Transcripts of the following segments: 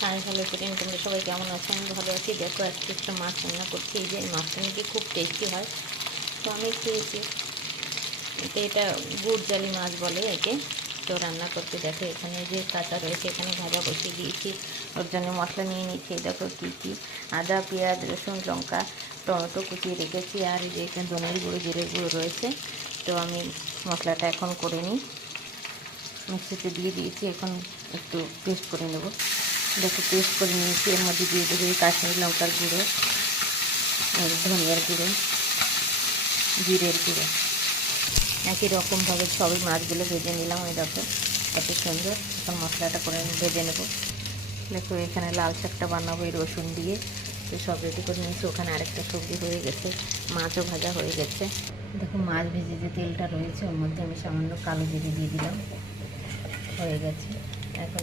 Hi hello friend, তোমরা সবাই কেমন আছো? আমি ভালো আছি। দেখো আজকে একটা মাছ রান্না করছি। এই যে এই মাছটা নাকি খুব টেস্টি হয়, তো আমি খেয়েছি। তো এটা গুড় জালি মাছ বলে একে। তো রান্না করতে দেখো এখানে যে কাঁচা রয়েছে, এখানে ভাজা বসিয়ে দিয়েছি। ওর জন্য মশলা নিয়ে নিচ্ছি। দেখো কী কী আদা, পেঁয়াজ, রসুন, লঙ্কা, টমেটো কুচিয়ে রেখেছি। আর এই যে এখানে ধনের গুঁড়ো, জিরের গুঁড়ো রয়েছে। তো আমি মশলাটা এখন করে নিই। মিক্সিতে দিয়ে দিয়েছি, এখন একটু পেস্ট করে নেব। দেখো পেস্ট করে নিয়েছি। এর মধ্যে দিয়ে দেবো কাশ্মীরি লঙ্কার গুঁড়ো, ধনিয়ার গুঁড়ো, জিরের গুঁড়ো। একই রকমভাবে সবই মাছগুলো ভেজে নিলাম। ওই দেখো কত সুন্দর। এখন মশলাটা করে ভেজে নেব। দেখো এখানে লাল শাকটা বানাবো এই রসুন দিয়ে। তো সব রেডি করে নিয়েছি। ওখানে আরেকটা সবজি হয়ে গেছে, মাছও ভাজা হয়ে গেছে। দেখো মাছ ভেজে যে তেলটা রয়েছে ওর মধ্যে আমি সামান্য কালো জিরে দিয়ে দিলাম। হয়ে গেছে। এখন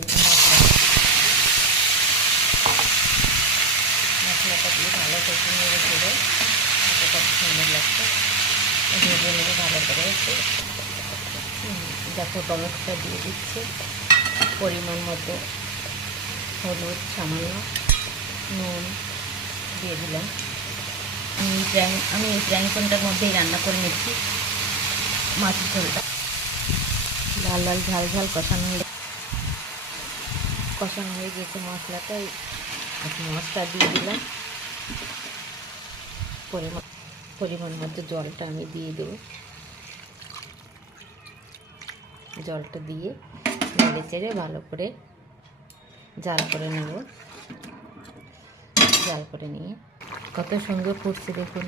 মশলাটা দিয়ে ভালো করে নেড়ে ছেড়ে কত সুন্দর লাগছে। ভেজে নেবে ভালো করে। দেখো টমেটোটা দিয়ে দিচ্ছি, পরিমাণ মতো হলুদ, সামান্য নুন দিয়ে দিলাম। আমি এই ফ্রাইং প্যানটার মধ্যেই রান্না করে নিচ্ছি মাছের ঝোলটা। লাল লাল ঝাল ঝাল কষানো হয়ে গেছে মশলাটাই। মাছটা দিয়ে দিলাম। পরিমাণ মতো জলটা আমি দিয়ে দেব। জলটা দিয়ে নেড়ে চেড়ে ভালো করে জাল করে নেব। জাল করে নিয়ে কত সুন্দর ফুটছে দেখুন।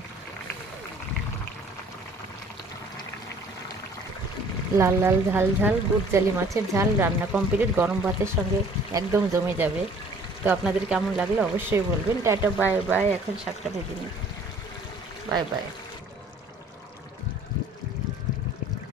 লাল লাল ঝাল ঝাল গুড় জালি মাছের ঝাল রান্না কমপ্লিট। গরম ভাতের সঙ্গে একদম জমে যাবে। তো আপনাদের কেমন লাগলো অবশ্যই বলবেন। Tata, bye bye. এখন শাকটা ভেজে নিই। Bye bye.